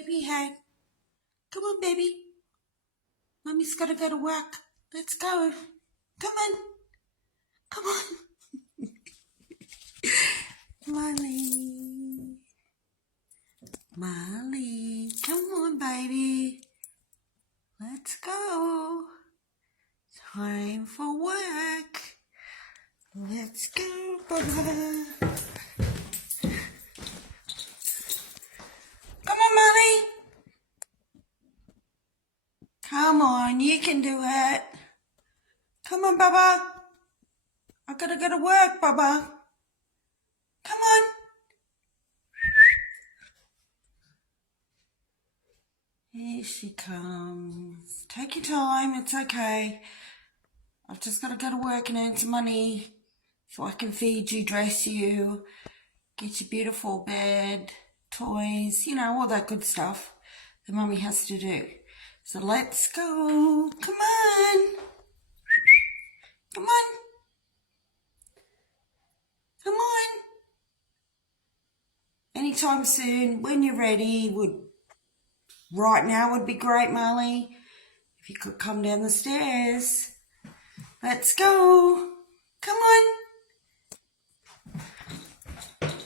Baby head. Come on, baby. Mommy's gotta go to work. Let's go. Come on. Come on. Molly. Molly. Come on, baby. Let's go. Time for work. Let's go, Baba. Come on, Molly. Come on, you can do it. Come on, Baba. I gotta go to work, Baba. Come on. Here she comes. Take your time, it's okay. I've just gotta go to work and earn some money so I can feed you, dress you, get you beautiful bed, toys, all that good stuff that Mummy has to do. So let's go. Come on. Come on. Come on. Anytime soon, when you're ready, right now would be great, Molly. If you could come down the stairs. Let's go. Come on.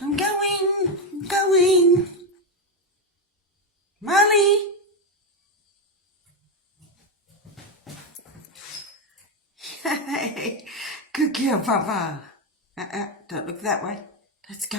I'm going. Molly. Good girl, Papa. Don't look that way. Let's go.